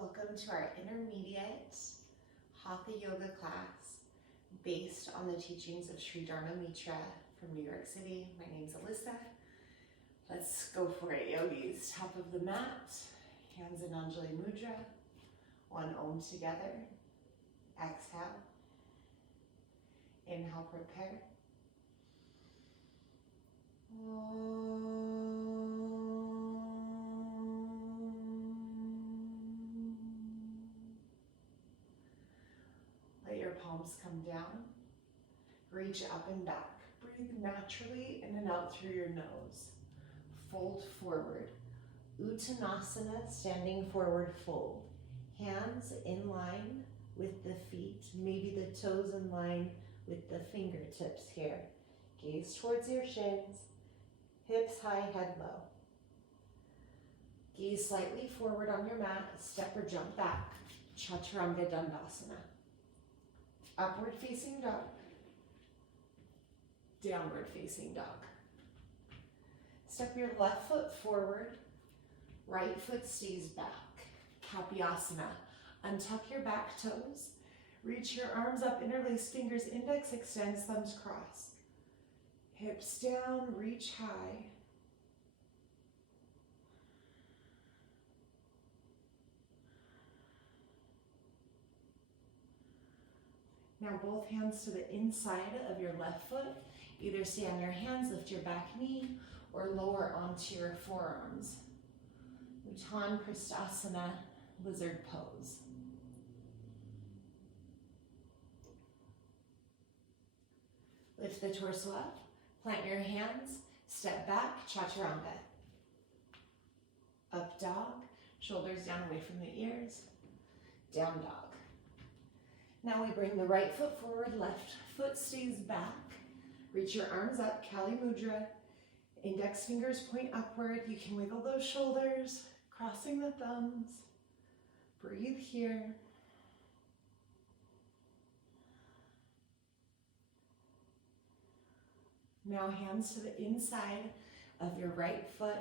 Welcome to our intermediate Hatha Yoga class based on the teachings of Sri Dharma Mitra from New York City. My name's Alyssa. Let's go for it, yogis. Top of the mat, hands in Anjali Mudra, one Om together. Exhale. Inhale, prepare. Let your palms come down. Reach up and back. Breathe naturally in and out through your nose. Fold forward. Uttanasana, standing forward fold. Hands in line with the feet, maybe the toes in line with the fingertips here. Gaze towards your shins. Hips high, head low. Gaze slightly forward on your mat. Step or jump back. Chaturanga Dandasana. Upward facing dog. Downward facing dog. Step your left foot forward. Right foot stays back. Kapyasana. Untuck your back toes. Reach your arms up, interlace fingers, index extends, thumbs cross. Hips down, reach high. Now both hands to the inside of your left foot. Either stay on your hands, lift your back knee, or lower onto your forearms. Uttan Kristasana, lizard pose. Lift the torso up, plant your hands, step back, chaturanga. Up dog, shoulders down away from the ears, down dog. Now we bring the right foot forward, left foot stays back. Reach your arms up, Kali Mudra. Index fingers point upward. You can wiggle those shoulders, crossing the thumbs. Breathe here. Now hands to the inside of your right foot.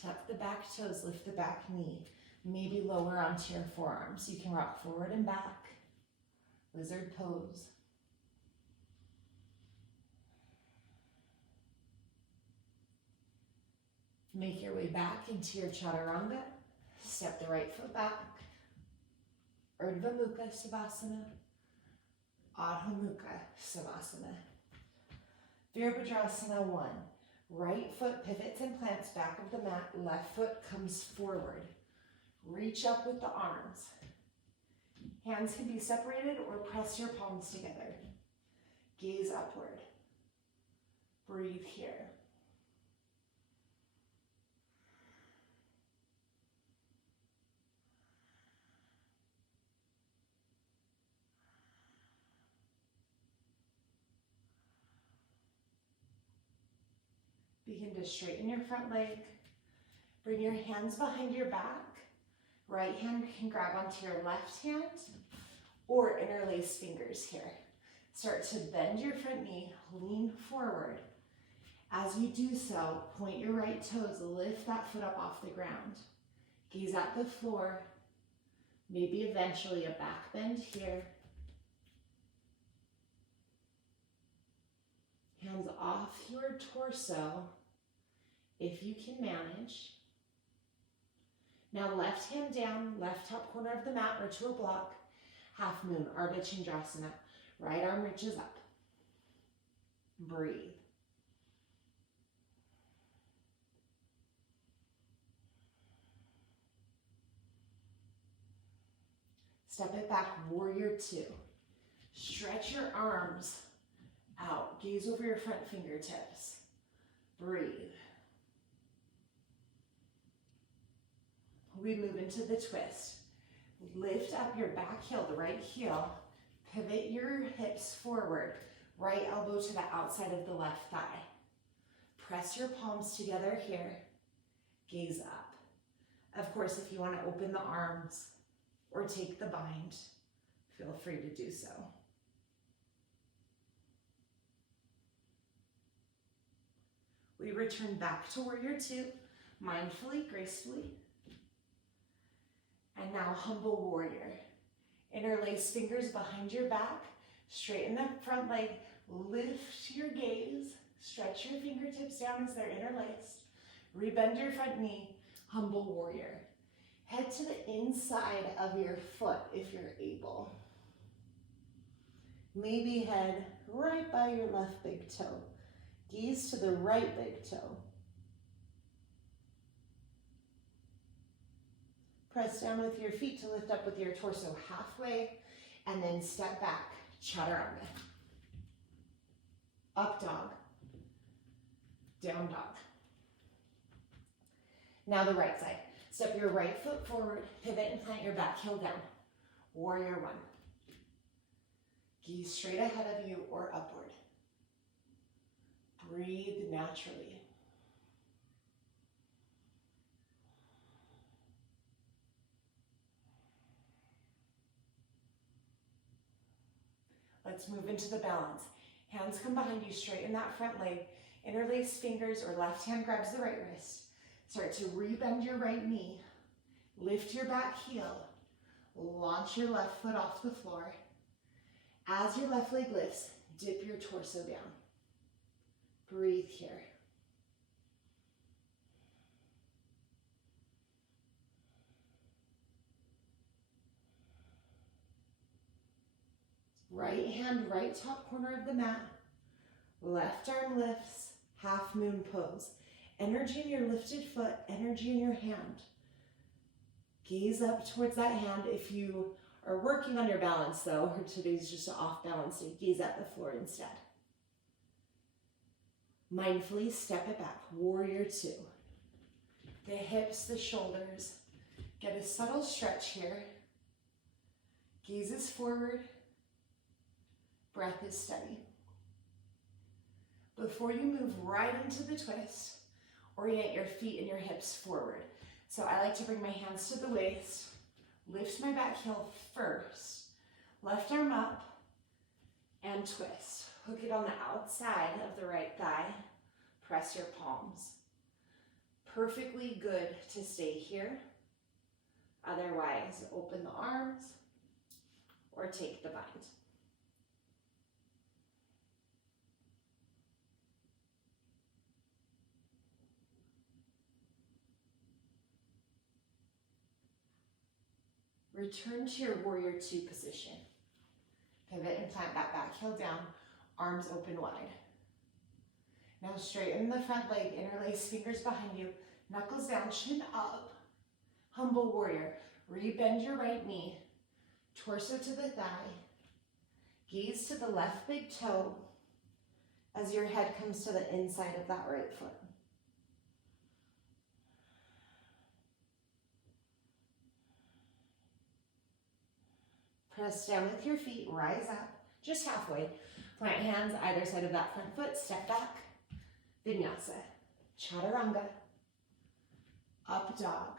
Tuck the back toes, lift the back knee. Maybe lower onto your forearms. You can rock forward and back. Lizard pose. Make your way back into your chaturanga. Step the right foot back. Urdhva Mukha Savasana. Adho Mukha Savasana. Virabhadrasana 1. Right foot pivots and plants back of the mat. Left foot comes forward. Reach up with the arms. Hands can be separated or press your palms together. Gaze upward. Breathe here. Begin to straighten your front leg. Bring your hands behind your back. Right hand can grab onto your left hand or interlace fingers here. Start to bend your front knee, lean forward. As you do so, point your right toes, lift that foot up off the ground. Gaze at the floor, maybe eventually a back bend here. Hands off your torso, if you can manage. Now left hand down, left top corner of the mat or to a block. Half moon, Ardha Chandrasana. Right arm reaches up. Breathe. Step it back, warrior 2. Stretch your arms out. Gaze over your front fingertips. Breathe. We move into the twist. Lift up your back heel, the right heel. Pivot your hips forward. Right elbow to the outside of the left thigh. Press your palms together here. Gaze up. Of course, if you want to open the arms or take the bind, feel free to do so. We return back to warrior 2, mindfully, gracefully. And now humble warrior. Interlace fingers behind your back, straighten the front leg, lift your gaze, stretch your fingertips down as they're interlaced, rebend your front knee, humble warrior. Head to the inside of your foot if you're able. Maybe head right by your left big toe. Gaze to the right big toe. Press down with your feet to lift up with your torso halfway, and then step back, chaturanga. Up dog, down dog. Now the right side. Step your right foot forward, pivot and plant your back heel down. Warrior one. Gaze straight ahead of you or upward. Breathe naturally. Let's move into the balance. Hands come behind you, straighten that front leg. Interlace fingers or left hand grabs the right wrist. Start to rebend your right knee. Lift your back heel. Launch your left foot off the floor. As your left leg lifts, dip your torso down. Breathe here. Right hand, right top corner of the mat. Left arm lifts, half moon pose. Energy in your lifted foot, energy in your hand. Gaze up towards that hand. If you are working on your balance though, or today's just an off balance day, gaze at the floor instead. Mindfully step it back, warrior two. The hips, the shoulders. Get a subtle stretch here. Gazes forward. Breath is steady. Before you move right into the twist, orient your feet and your hips forward. So I like to bring my hands to the waist, lift my back heel first, left arm up, and twist. Hook it on the outside of the right thigh, press your palms. Perfectly good to stay here. Otherwise, open the arms or take the bind. Return to your warrior two position. Pivot and plant that back heel down, arms open wide. Now straighten the front leg, interlace fingers behind you, knuckles down, chin up. Humble warrior. Rebend your right knee, torso to the thigh. Gaze to the left big toe as your head comes to the inside of that right foot. Press down with your feet, rise up, just halfway. Plant hands either side of that front foot, step back. Vinyasa, chaturanga, up dog,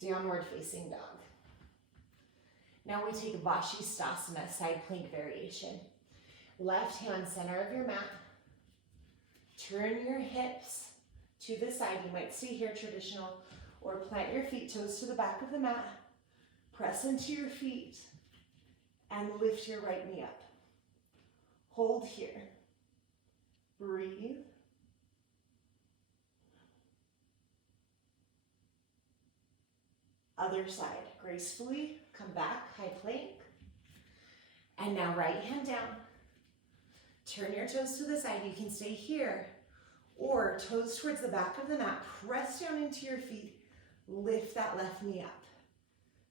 downward facing dog. Now we take Vashisthasana, side plank variation. Left hand center of your mat. Turn your hips to the side. You might stay here traditional or plant your feet, toes to the back of the mat. Press into your feet and lift your right knee up. Hold here. Breathe. Other side. Gracefully come back, high plank. And now right hand down. Turn your toes to the side. You can stay here or toes towards the back of the mat. Press down into your feet. Lift that left knee up.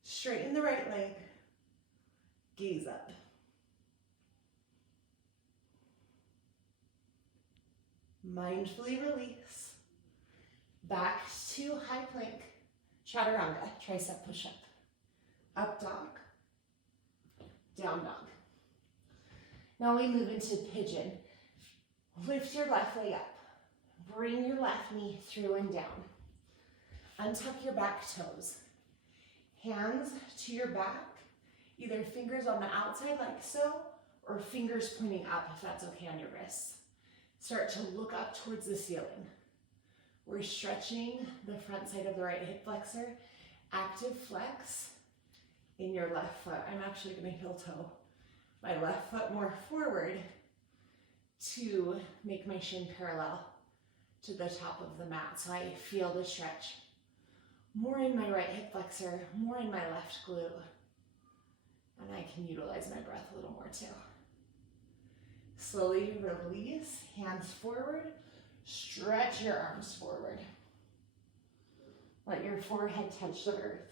Straighten the right leg. Gaze up. Mindfully release. Back to high plank. Chaturanga, tricep push-up. Up dog. Down dog. Now we move into pigeon. Lift your left leg up. Bring your left knee through and down. Untuck your back toes. Hands to your back, either fingers on the outside like so, or fingers pointing up if that's okay on your wrists. Start to look up towards the ceiling. We're stretching the front side of the right hip flexor Active flex in your left foot. I'm actually going to heel toe my left foot more forward to make my shin parallel to the top of the mat. So I feel the stretch more in my right hip flexor, more in my left glute. And I can utilize my breath a little more too. Slowly release, hands forward, stretch your arms forward. Let your forehead touch the earth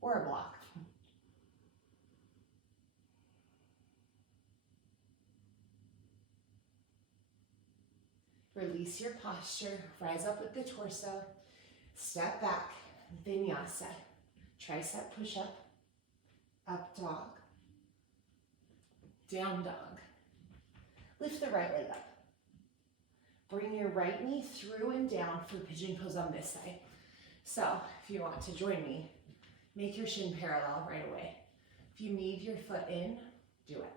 or a block. Release your posture, rise up with the torso, step back, vinyasa, tricep push-up, up dog, down dog. Lift the right leg up. Bring your right knee through and down for pigeon pose on this side. So if you want to join me, make your shin parallel right away. If you need your foot in, do it.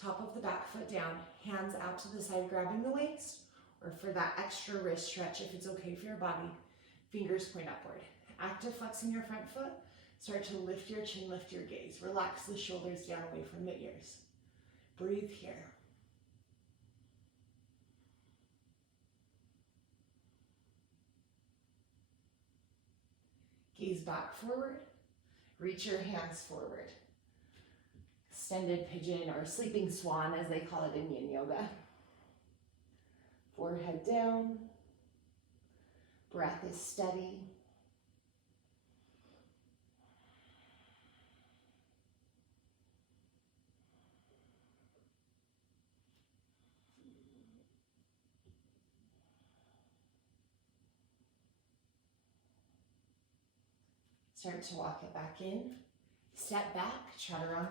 Top of the back foot down, hands out to the side grabbing the waist, or for that extra wrist stretch, if it's okay for your body, fingers point upward. Active flex in your front foot. Start to lift your chin, lift your gaze. Relax the shoulders down away from the ears. Breathe here. Gaze back forward. Reach your hands forward. Extended pigeon or sleeping swan as they call it in yin yoga. Forehead down. Breath is steady. Start to walk it back in. Step back, chaturanga.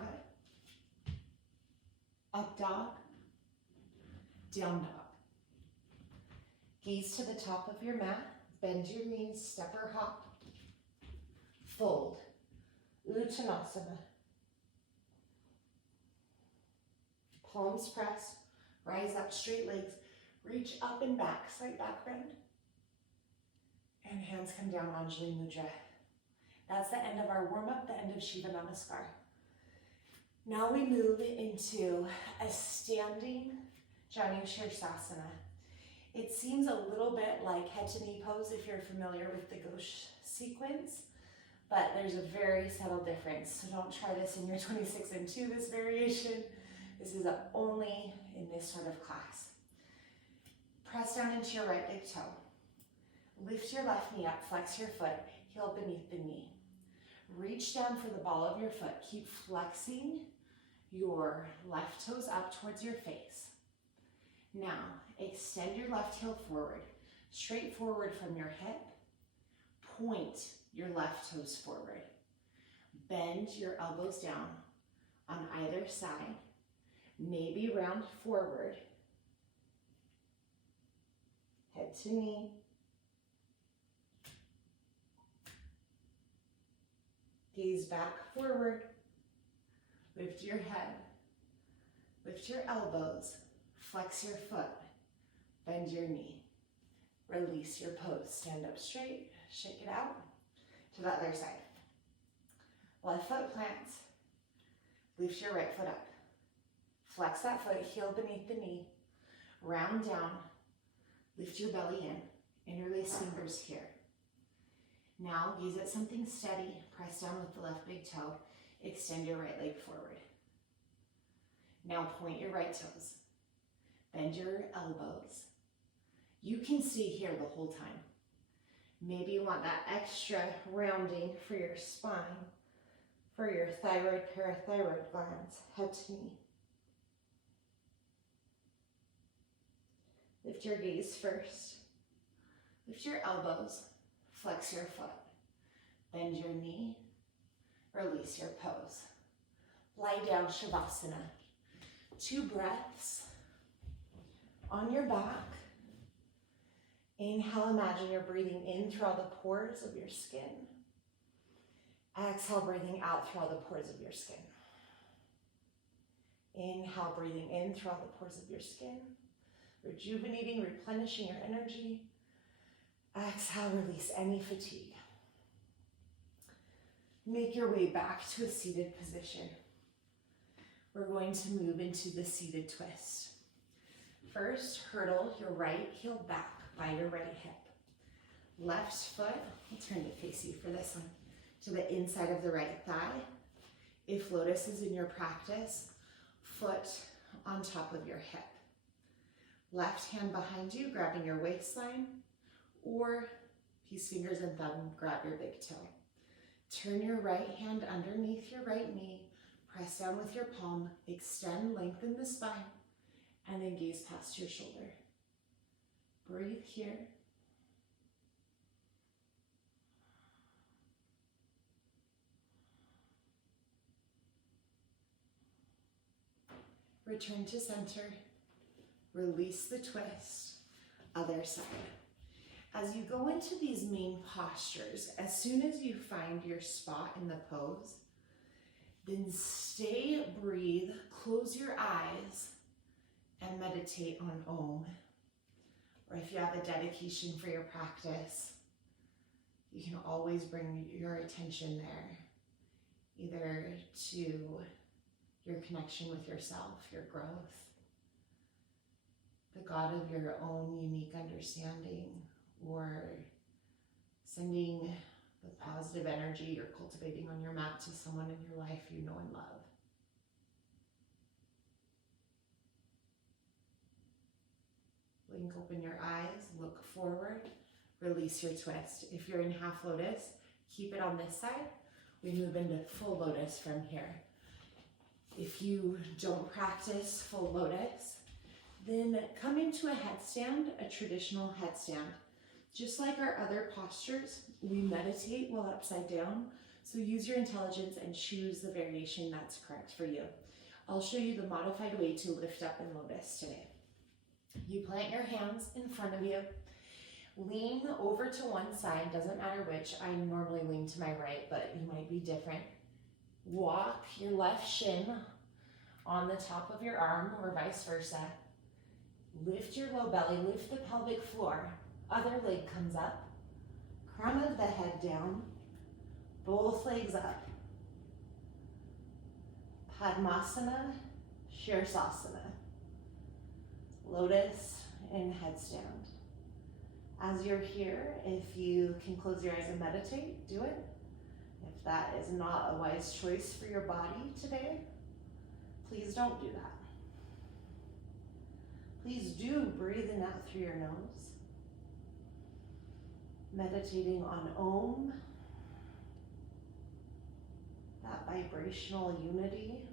Up dog. Down dog. Gaze to the top of your mat. Bend your knees, step or hop. Fold. Uttanasana. Palms press. Rise up, straight legs. Reach up and back, slight back bend. And hands come down, Anjali Mudra. That's the end of our warm-up, the end of Shiva Namaskar. Now we move into a standing Janu Sirsasana. It seems a little bit like head to knee pose if you're familiar with the Ghosh sequence, but there's a very subtle difference. So don't try this in your 26 and 2, this variation. This is only in this sort of class. Press down into your right big toe. Lift your left knee up, flex your foot, heel beneath the knee. Reach down for the ball of your foot. Keep flexing your left toes up towards your face. Now, extend your left heel forward, straight forward from your hip. Point your left toes forward. Bend your elbows down on either side. Maybe round forward. Head to knee. Gaze back forward. Lift your head. Lift your elbows. Flex your foot. Bend your knee. Release your pose. Stand up straight. Shake it out to the other side. Left foot plants. Lift your right foot up. Flex that foot. Heel beneath the knee. Round down. Lift your belly in. Interlace fingers here. Now, gaze at something steady. Press down with the left big toe. Extend your right leg forward. Now, point your right toes. Bend your elbows. You can stay here the whole time. Maybe you want that extra rounding for your spine, for your thyroid, parathyroid glands, head to knee. Lift your gaze first. Lift your elbows. Flex your foot. Bend your knee. Release your pose. Lie down, shavasana. 2 breaths on your back. Inhale, imagine you're breathing in through all the pores of your skin. Exhale, breathing out through all the pores of your skin. Inhale, breathing in through all the pores of your skin. Rejuvenating, replenishing your energy. Exhale, release any fatigue. Make your way back to a seated position. We're going to move into the seated twist. First, hurdle your right heel back by your right hip. Left foot, I'll turn to face you for this one, to the inside of the right thigh. If lotus is in your practice, foot on top of your hip. Left hand behind you, grabbing your waistline, or peace fingers and thumb, grab your big toe. Turn your right hand underneath your right knee, press down with your palm, extend, lengthen the spine, and then gaze past your shoulder. Breathe here. Return to center. Release the twist. Other side. As you go into these main postures, as soon as you find your spot in the pose, then stay, breathe, close your eyes, and meditate on Om. Or if you have a dedication for your practice, you can always bring your attention there, either to your connection with yourself, your growth, the God of your own unique understanding, or sending the positive energy you're cultivating on your mat to someone in your life you know and love. Blink open your eyes, look forward, release your twist. If you're in half lotus, keep it on this side. We move into full lotus from here. If you don't practice full lotus, then come into a headstand, a traditional headstand. Just like our other postures, we meditate while upside down, so use your intelligence and choose the variation that's correct for you. I'll show you the modified way to lift up in lotus today. You plant your hands in front of you, lean over to one side, doesn't matter which. I normally lean to my right, but you might be different. Walk your left shin on the top of your arm or vice versa. Lift your low belly, lift the pelvic floor. Other leg comes up, crown of the head down, both legs up. Padmasana, Shirsasana. Lotus and headstand. As you're here, if you can close your eyes and meditate, do it. If that is not a wise choice for your body today, please don't do that. Please do breathe in out through your nose. Meditating on Om, that vibrational unity.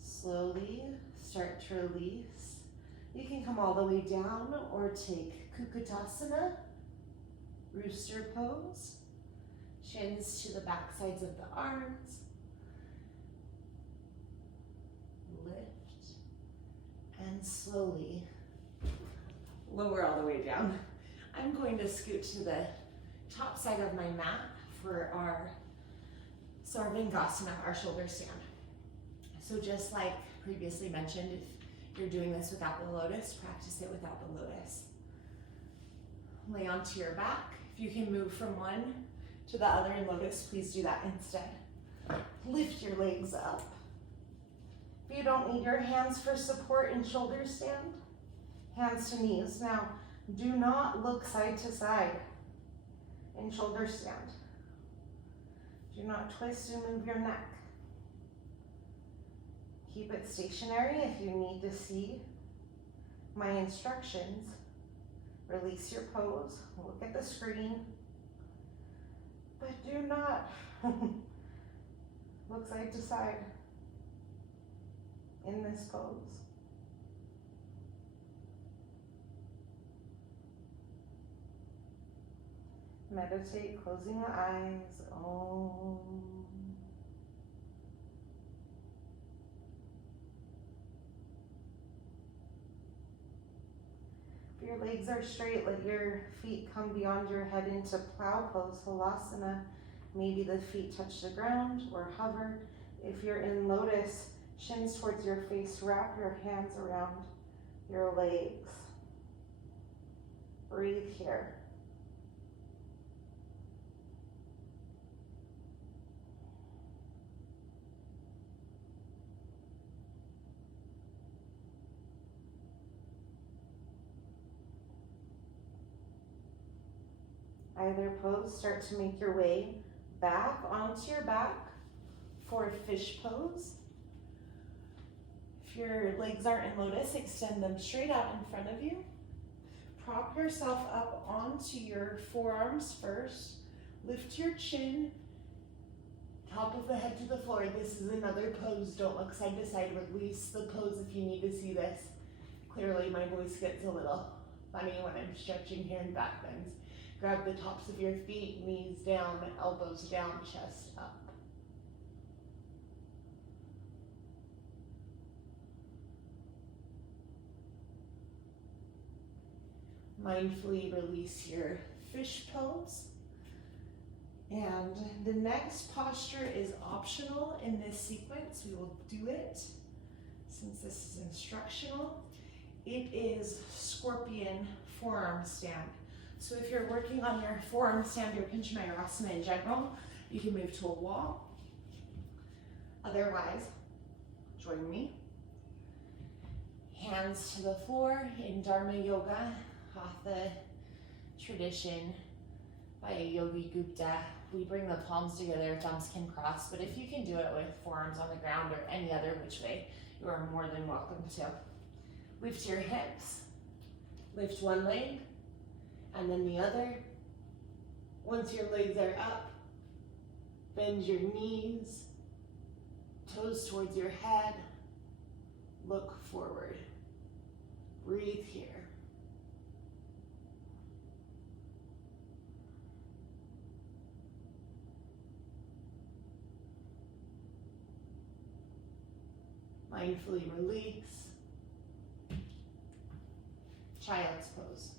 Slowly start to release. You can come all the way down or take Kukutasana, rooster pose. Shins to the back sides of the arms. Lift and slowly lower all the way down. I'm going to scoot to the top side of my mat for our Sarvangasana, our shoulder stand. So just like previously mentioned, if you're doing this without the lotus, practice it without the lotus. Lay onto your back. If you can move from one to the other in lotus, please do that instead. Lift your legs up. If you don't need your hands for support in shoulder stand, hands to knees. Now, do not look side to side in shoulder stand. Do not twist and move your neck. Keep it stationary if you need to see my instructions. Release your pose, look at the screen, but do not look side to side in this pose. Meditate, closing the eyes. Om. If your legs are straight, let your feet come beyond your head into plow pose, halasana. Maybe the feet touch the ground or hover. If you're in lotus, shins towards your face, wrap your hands around your legs. Breathe here. Either pose, start to make your way back onto your back for fish pose. If your legs aren't in lotus, extend them straight out in front of you. Prop yourself up onto your forearms first. Lift your chin, top of the head to the floor. This is another pose. Don't look side to side. Release the pose if you need to see this. Clearly my voice gets a little funny when I'm stretching here in back bends. Grab the tops of your feet, knees down, elbows down, chest up. Mindfully release your fish pose. And the next posture is optional in this sequence. We will do it since this is instructional. It is scorpion forearm stand. So if you're working on your forearm stand or pinch mayurasana in general, you can move to a wall. Otherwise, join me. Hands to the floor in Dharma yoga, hatha tradition by Yogi Gupta. We bring the palms together, thumbs can cross, but if you can do it with forearms on the ground or any other which way, you are more than welcome to. Lift your hips, lift one leg, and then the other. Once your legs are up, bend your knees, toes towards your head, look forward. Breathe here. Mindfully release. Child's pose.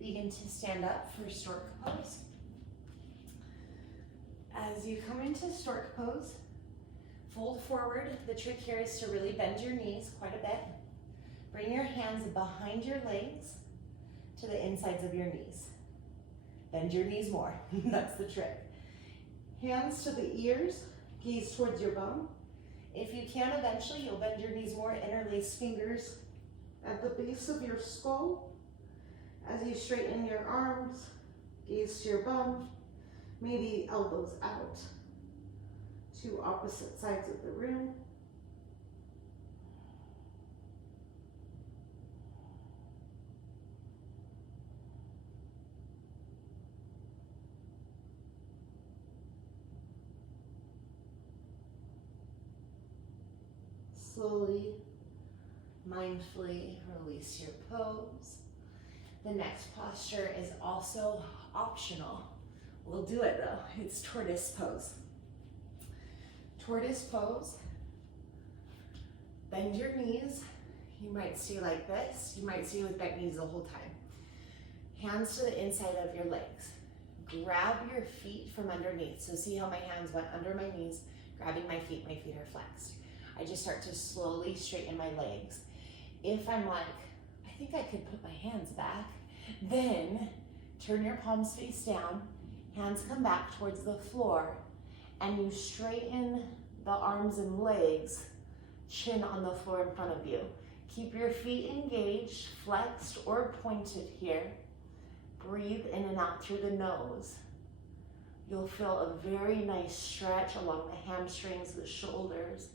Begin to stand up for stork pose. As you come into stork pose, fold forward. The trick here is to really bend your knees quite a bit. Bring your hands behind your legs to the insides of your knees. Bend your knees more. That's the trick. Hands to the ears, gaze towards your bum. If you can, eventually you'll bend your knees more, interlace fingers at the base of your skull. As you straighten your arms, gaze to your bum, maybe elbows out to opposite sides of the room. Slowly, mindfully release your pose. The next posture is also optional. We'll do it though. It's tortoise pose. Tortoise pose. Bend your knees. You might stay like this. You might stay with bent knees the whole time. Hands to the inside of your legs. Grab your feet from underneath. So see how my hands went under my knees, grabbing my feet are flexed. I just start to slowly straighten my legs. If I'm like, I think I could put my hands back, then turn your palms face down, hands come back towards the floor, and you straighten the arms and legs, chin on the floor in front of you. Keep your feet engaged, flexed or pointed here. Breathe in and out through the nose. You'll feel a very nice stretch along the hamstrings, the shoulders,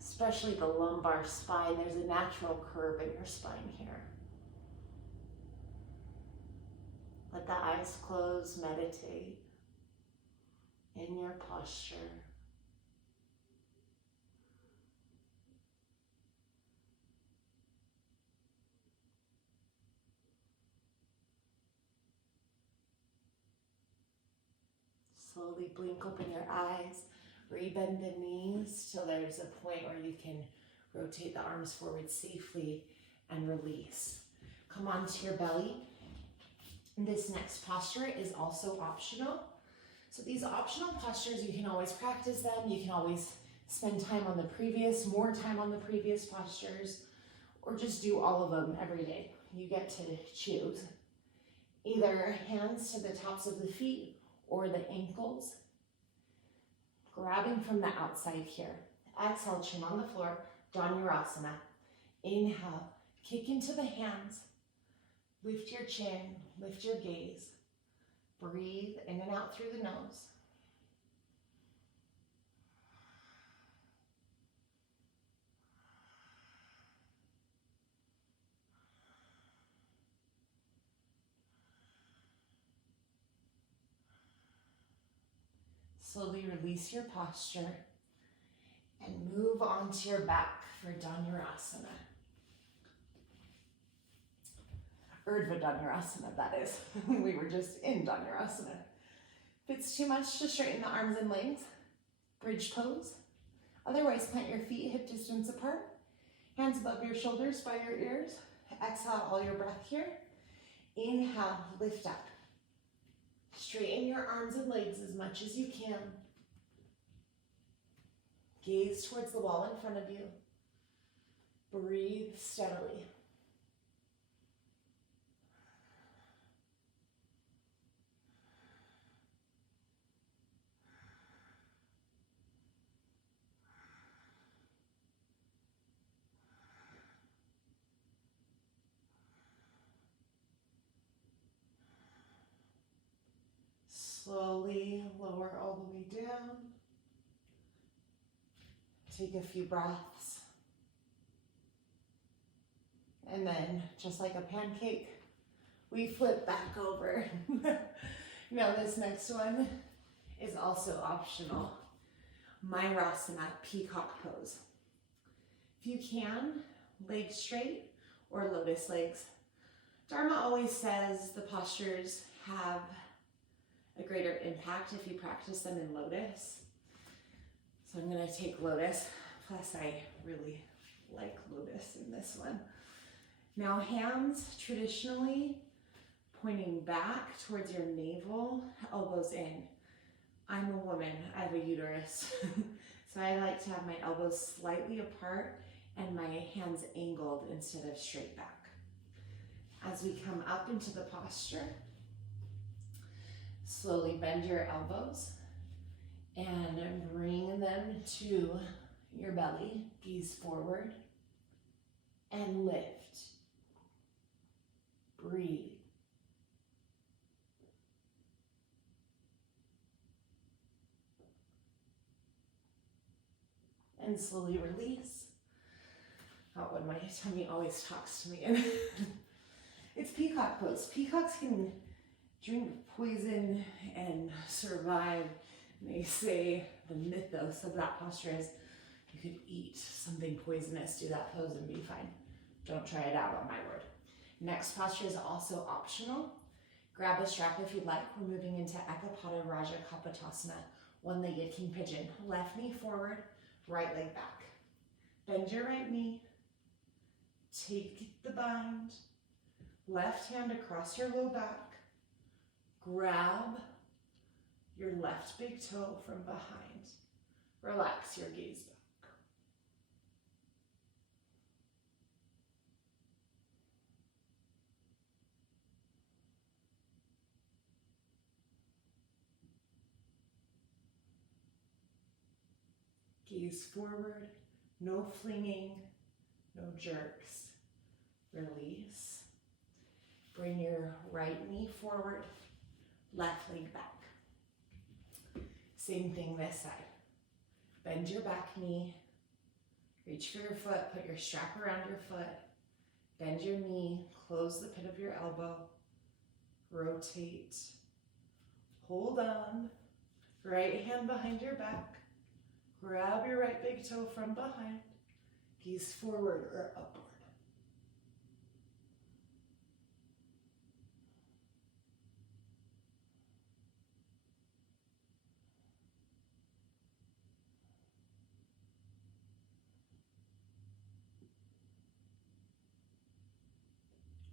especially the lumbar spine. There's a natural curve in your spine here. Let the eyes close, meditate in your posture. Slowly blink open your eyes, rebend the knees till there's a point where you can rotate the arms forward safely and release. Come onto your belly. This next posture is also optional. So these optional postures, you can always practice them. You can always spend time on the more time on the previous postures, or just do all of them every day. You get to choose. Either hands to the tops of the feet or the ankles, grabbing from the outside here. Exhale, chin on the floor, Dhanurasana. Inhale, kick into the hands. Lift your chin, lift your gaze. Breathe in and out through the nose. Slowly release your posture and move onto your back for Dhanurasana. Urdhva Dhanurasana, that is. We were just in Dhanurasana. If it's too much to straighten the arms and legs, bridge pose. Otherwise, plant your feet hip distance apart. Hands above your shoulders by your ears. Exhale all your breath here. Inhale, lift up. Straighten your arms and legs as much as you can. Gaze towards the wall in front of you. Breathe steadily. Slowly lower all the way down. Take a few breaths. And then, just like a pancake, we flip back over. Now this next one is also optional. Mayurasana, peacock pose. If you can, legs straight or lotus legs. Dharma always says the postures have a greater impact if you practice them in lotus. So I'm gonna take lotus, plus I really like lotus in this one. Now hands traditionally pointing back towards your navel, elbows in. I'm a woman, I have a uterus. So I like to have my elbows slightly apart and my hands angled instead of straight back. As we come up into the posture, slowly bend your elbows and bring them to your belly, gaze forward, and lift. Breathe. And slowly release. Oh, when my tummy always talks to me. It's peacock pose. Peacocks can drink poison and survive. And they say the mythos of that posture is you could eat something poisonous, do that pose and be fine. Don't try it out, on my word. Next posture is also optional. Grab a strap if you'd like. We're moving into Ekapada Raja Kapotasana, one-legged king pigeon. Left knee forward, right leg back. Bend your right knee. Take the bind. Left hand across your low back. Grab your left big toe from behind. Relax your gaze back. Gaze forward, no flinging, no jerks. Release. Bring your right knee forward, left leg back. Same thing this side. Bend your back knee, reach for your foot, put your strap around your foot, bend your knee, close the pit of your elbow, rotate, hold on, right hand behind your back, grab your right big toe from behind, gaze forward or upward.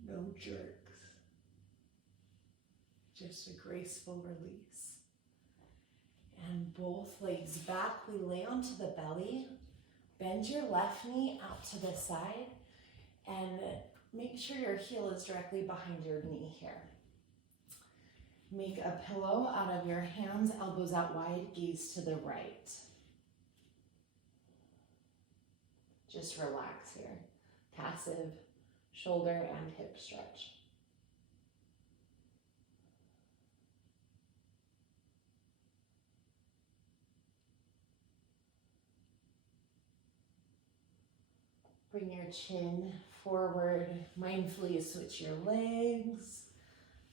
No jerks. Just a graceful release. And both legs back. We lay onto the belly. Bend your left knee out to the side and make sure your heel is directly behind your knee here. Make a pillow out of your hands, elbows out wide, gaze to the right. Just relax here. Passive shoulder and hip stretch. Bring your chin forward, mindfully switch your legs.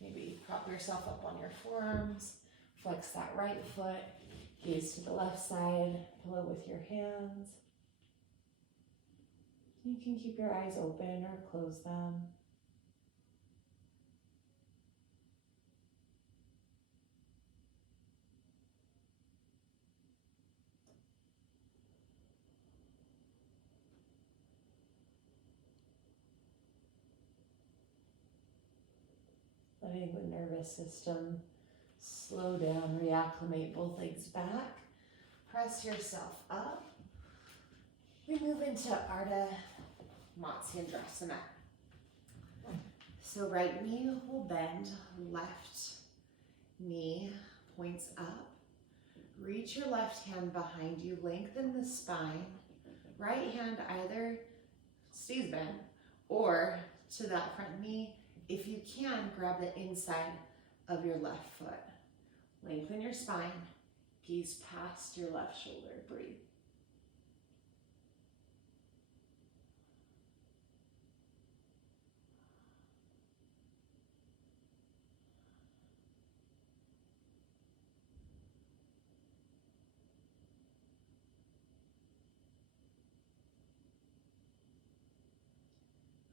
Maybe prop yourself up on your forearms. Flex that right foot, gaze to the left side, pillow with your hands. You can keep your eyes open or close them. Letting the nervous system slow down, reacclimate both legs back. Press yourself up. We move into Ardha Matsyendrasana. So right knee will bend, left knee points up. Reach your left hand behind you, lengthen the spine. Right hand either stays bent or to that front knee. If you can, grab the inside of your left foot. Lengthen your spine, gaze past your left shoulder, breathe.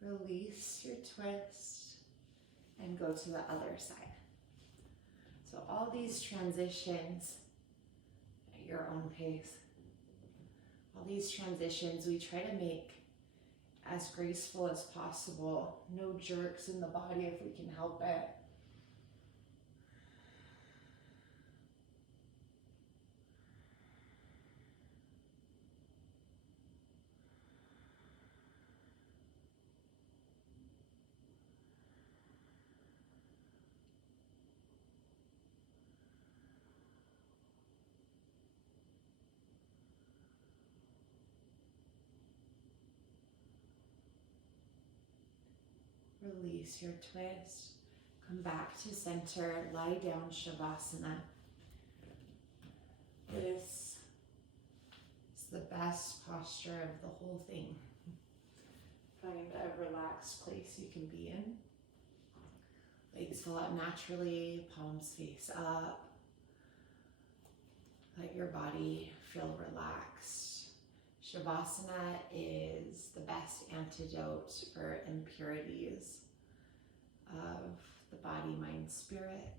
Release your twist and go to the other side. So all these transitions at your own pace, all these transitions we try to make as graceful as possible. No jerks in the body if we can help it. Release your twist. Come back to center. Lie down, shavasana. This is the best posture of the whole thing. Find a relaxed place you can be in. Legs fill out naturally, palms face up. Let your body feel relaxed. Shavasana is the best antidote for impurities of the body, mind, spirit.